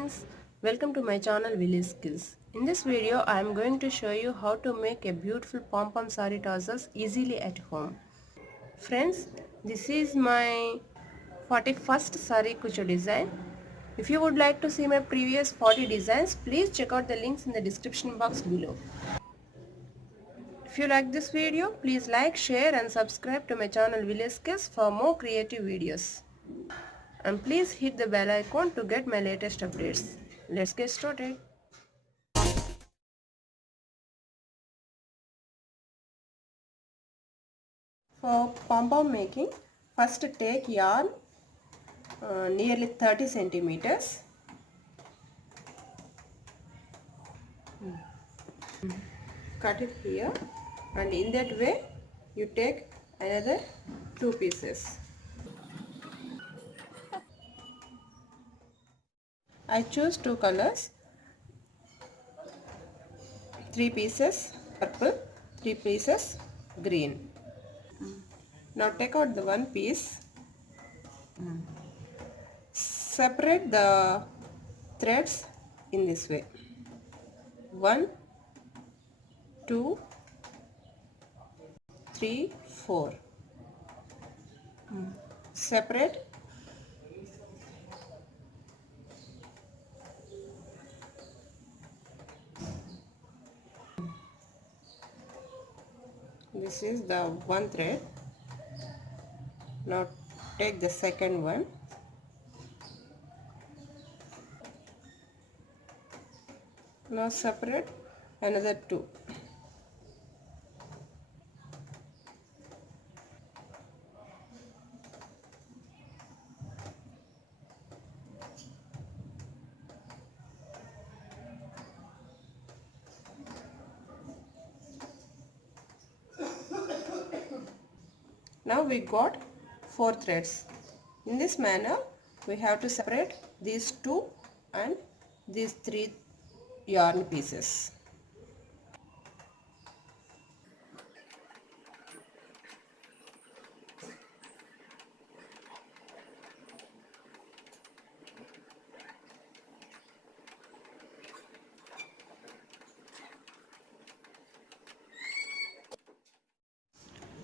friends, welcome to my channel Village Skills. In this video I am going to show you how to make a beautiful pom-pom saree tassels easily at home. Friends, this is my 41st saree kuchu design. If you would like to see my previous 40 designs, please check out the links in the description box below. If you like this video, please like, share and subscribe to my channel Village Skills for more creative videos. And please hit the bell icon to get my latest updates. Let's get started. For pom-pom making, first take yarn nearly 30 centimeters. Cut it here, and in that way you take another 2 pieces. I choose 2 colors, 3 pieces purple, 3 pieces green. Now take out the one piece, separate the threads in this way. 1, 2, 3, 4. Separate. This is the one thread. Now take the second one. Now separate another 2. Now we got 4 threads. In this manner we have to separate these 2 and these 3 yarn pieces.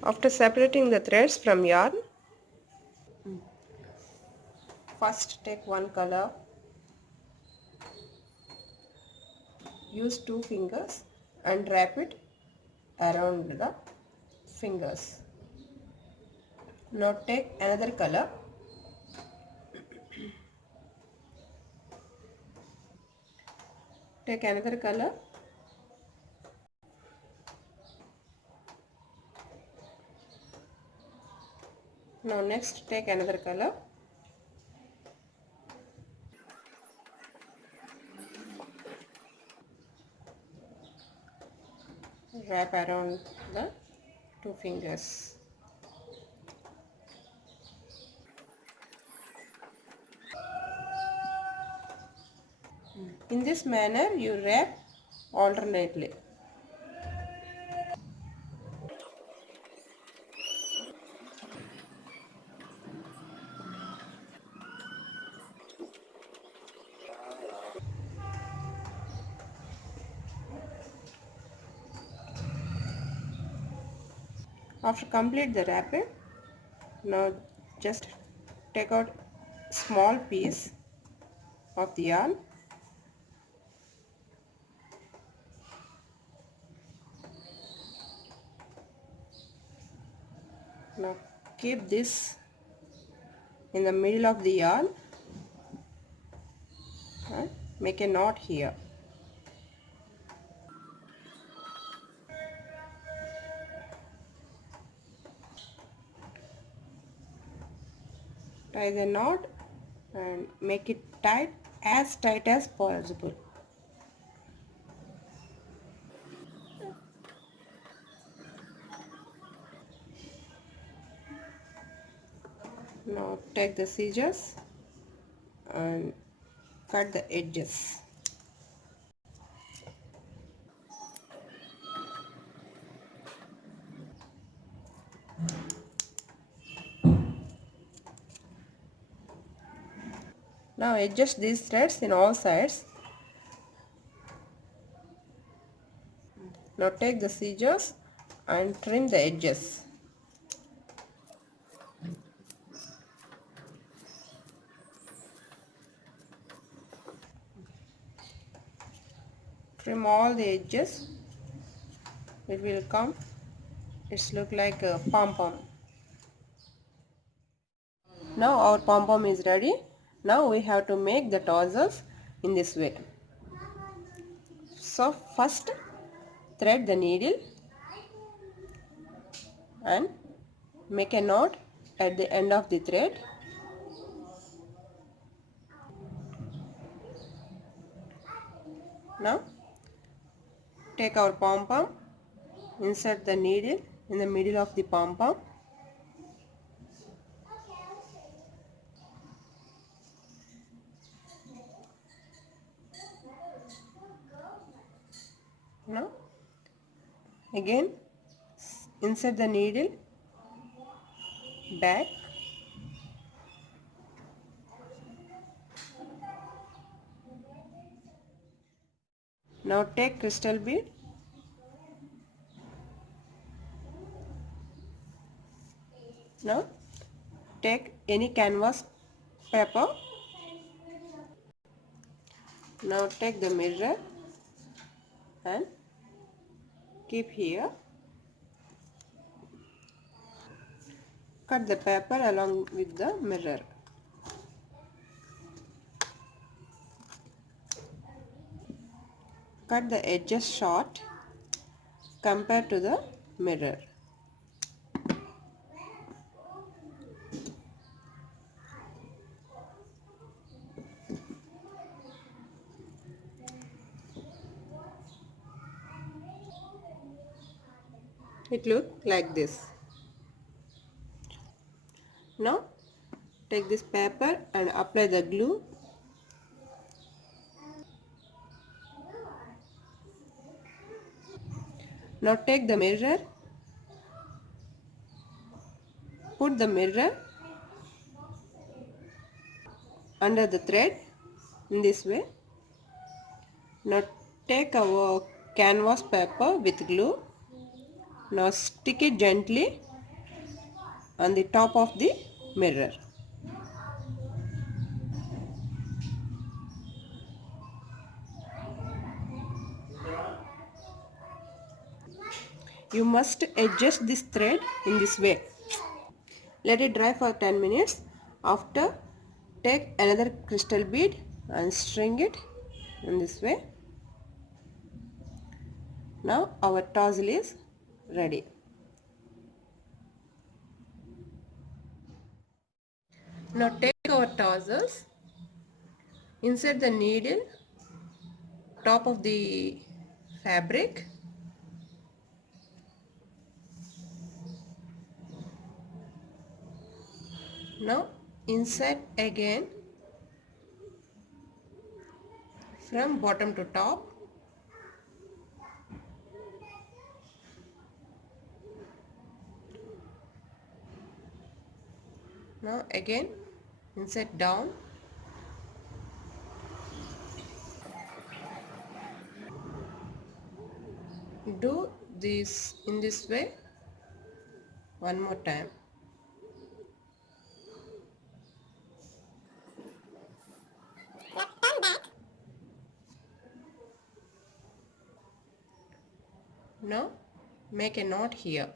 After separating the threads from yarn, first take one color, use 2 fingers and wrap it around the fingers. Now take another color, take another color, now next take another color, wrap around the 2 fingers. In this manner you wrap alternately. After complete the wrapping, now just take out small piece of the yarn, now keep this in the middle of the yarn and make a knot here. Tie the knot and make it tight as possible. Now take the scissors and cut the edges. Now adjust these threads in all sides. Now take the scissors and trim the edges. Trim all the edges. It will come. It's look like a pom-pom. Now our pom-pom is ready. Now we have to make the tassels in this way. So first thread the needle and make a knot at the end of the thread. Now take our pom-pom, insert the needle in the middle of the pom-pom. Now again insert the needle back. Now take crystal bead. Now take any canvas paper. Now take the mirror and keep here. Cut the paper along with the mirror. Cut the edges short compared to the mirror. It looks like this. Now take this paper and apply the glue. Now take the mirror, put the mirror under the thread in this way. Now take our canvas paper with glue. Now stick it gently on the top of the mirror. You must adjust this thread in this way. Let it dry for 10 minutes. After, take another crystal bead and string it in this way. Now our tassel is ready. Now take our tassels, insert the needle top of the fabric. Now insert again from bottom to top. Now again insert down. Do this in this way one more time. Now make a knot here.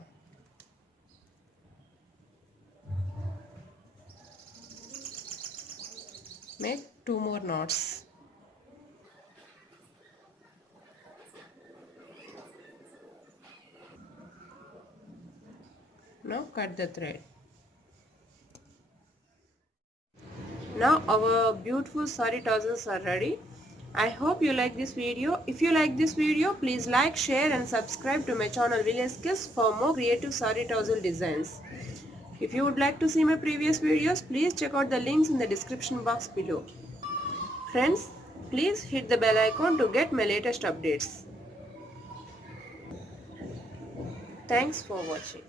Make 2 more knots. Now cut the thread. Now our beautiful saree tassels are ready. I hope you like this video. If you like this video, please like, share and subscribe to my channel Village Skills for more creative saree tassel designs. If you would like to see my previous videos, please check out the links in the description box below. Friends, please hit the bell icon to get my latest updates. Thanks for watching.